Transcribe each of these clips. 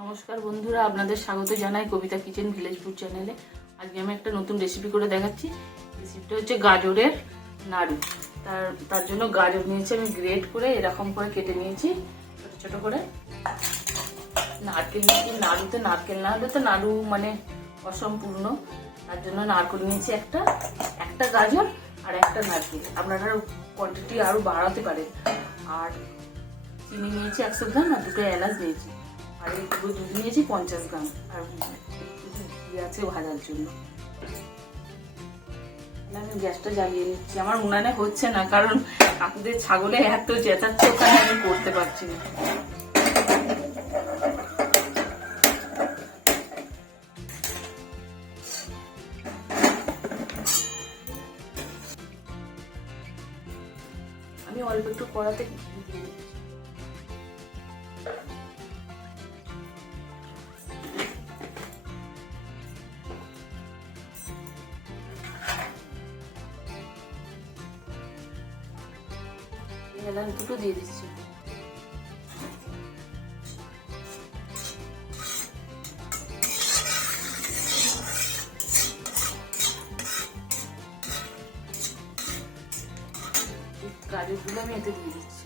নমস্কার বন্ধুরা, আপনাদের স্বাগত জানাই কবিতা কিচেন ভিলেজ ফুড চ্যানেলে। আজকে আমি একটা নতুন রেসিপি করে দেখাচ্ছি। রেসিপিটা হচ্ছে গাজরের নাড়ু। তার জন্য গাজর নিয়েছি আমি, গ্রেট করে এরকম করে কেটে নিয়েছি ছোট ছোট করে। নারকেল নিয়েছি, নাড়ুতে নারকেল না হলে তো নাড়ু মানে অসম্পূর্ণ। তার জন্য নারকেল নিয়েছি একটা গাজর আর একটা নারকেল। আপনারা কোয়ান্টিটি আরো বাড়াতে পারেন। আর চিনি নিয়েছি 100 গ্রাম আর 2টো এলাচ নিয়েছি। আর এই পুরো দুধ নিয়েছি 50 গ্রাম। আর ঘি আছে ভাজার জন্য। আমি গ্যাসটা জ্বালিয়ে নিচ্ছি। আমার উনানে হচ্ছে না, কারণ কাকুদের ছাগলে এত চেঁচাচ্ছে, ওখানে আমি করতে পারছি না। আমি অল্প একটু কড়াতে ঘি দিয়ে দিচ্ছি। এলাচ দুটো দিয়ে দিচ্ছি। গাজরগুলো আমি এতে দিয়ে দিচ্ছি।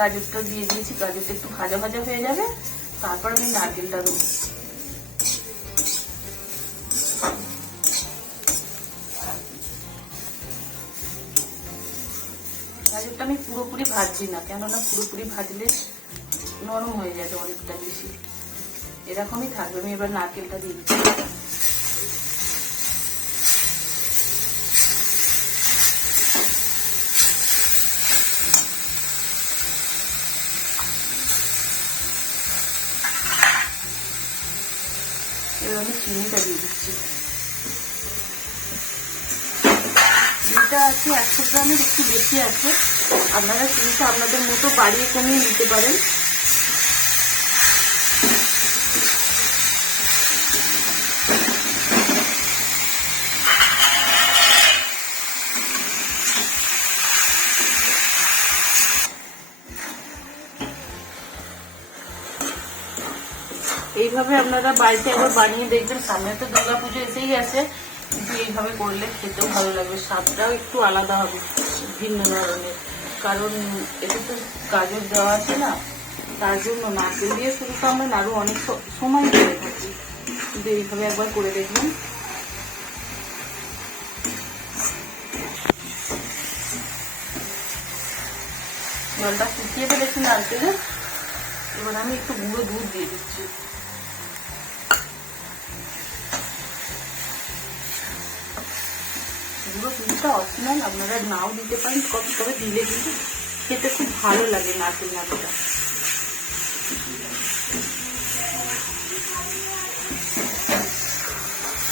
গাজরটা দিয়ে দিয়েছি, গাজরটা একটু ভাজা ভাজা হয়ে যাবে, তারপর আমি নারকেলটা দেবো। গাজরটা আমি পুরোপুরি ভাজছি না, কেননা পুরোপুরি ভাজলে নরম হয়ে যাবে অনেকটা বেশি। এরকমই থাকবে। আমি এবার নারকেলটা দিয়ে দিচ্ছি। এবার আমি চিনিটা দিয়ে দিচ্ছি। চিনিটা আছে 100 গ্রামের একটু বেশি আছে। আপনারা চিনিটা আপনাদের মতো বাড়িয়ে কমিয়ে নিতে পারেন। এইভাবে আপনারা বাড়িতে একবার বানিয়ে দেখবেন। সামনে তো দুর্গাপুজো এসেই গেছে, কিন্তু এইভাবে করলে খেতেও ভালো লাগবে, স্বাদটাও একটু আলাদা হবে, ভিন্ন ধরনের। কারণ এতে তো গাজর দেওয়া আছে না, তার জন্য নারকেল দিয়ে শুরু তো আমরা নাড়ু অনেক সময় করে থাকি, কিন্তু এইভাবে একবার করে দেখবেন। জলটা শুকিয়ে ফেলেছি নারকেলের। এবার আমি একটু গুঁড়ো দুধ দিয়ে দিচ্ছি। গুঁড়ো দুধটা অপশনাল, আপনারা নাও দিতে পারেন, তবে দিলে কিন্তু খেতে খুব ভালো লাগে নারকেল নাড়ুটা।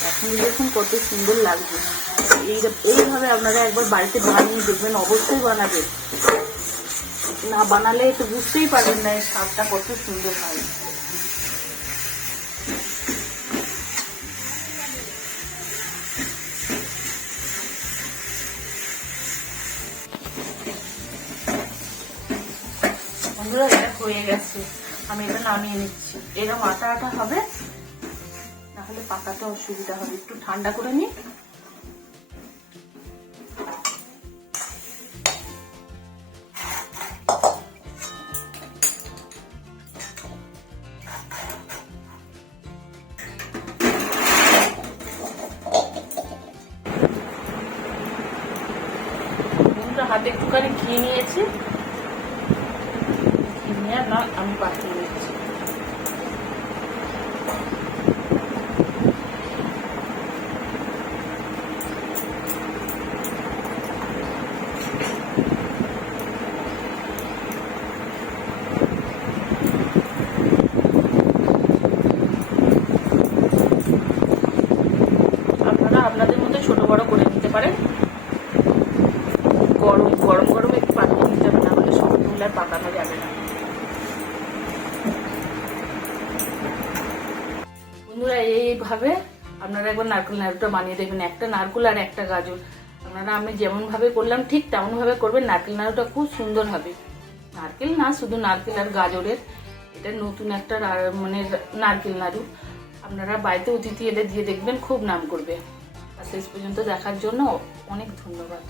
এখন দেখুন কত সুন্দর লাগবে। এইভাবে আপনারা একবার বাড়িতে বানিয়ে দেখবেন, অবশ্যই বানাবেন। না বানালে তো বুঝতেই পারবেন না এর স্বাদটা কত সুন্দর হয়। বন্ধুরা, এটা হয়ে গেছে, আমি এটা নামিয়ে নিচ্ছি। এরকম আটা আটা হবে, না হলে পাকাতে অসুবিধা হবে। একটু ঠান্ডা করে নিই। হাতে একটুখানি ঘি নিয়েছি, ঘি নিয়ে না আমি পাঠিয়ে নিচ্ছি। গরম গরম গরম একটু পাকিয়ে নিতে হবে, না হলে সবগুলো আর পাকানো যাবে না। বন্ধুরা এইভাবে আপনারা একবার নারকেল নাড়ুটা বানিয়ে দেখবেন, একটা নারকেল আর একটা গাজর আপনারা আমি যেমন ভাবে করলাম ঠিক তেমন ভাবে করবেন, নারকেল নাড়ুটা খুব সুন্দর হবে। নারকেল না, শুধু নারকেল আর গাজরের এটা নতুন একটা মানে নারকেল নাড়ু। আপনারা বাড়িতে অতিথি এলে দিয়ে দেখবেন, খুব নাম করবে। আর শেষ পর্যন্ত দেখার জন্য অনেক ধন্যবাদ।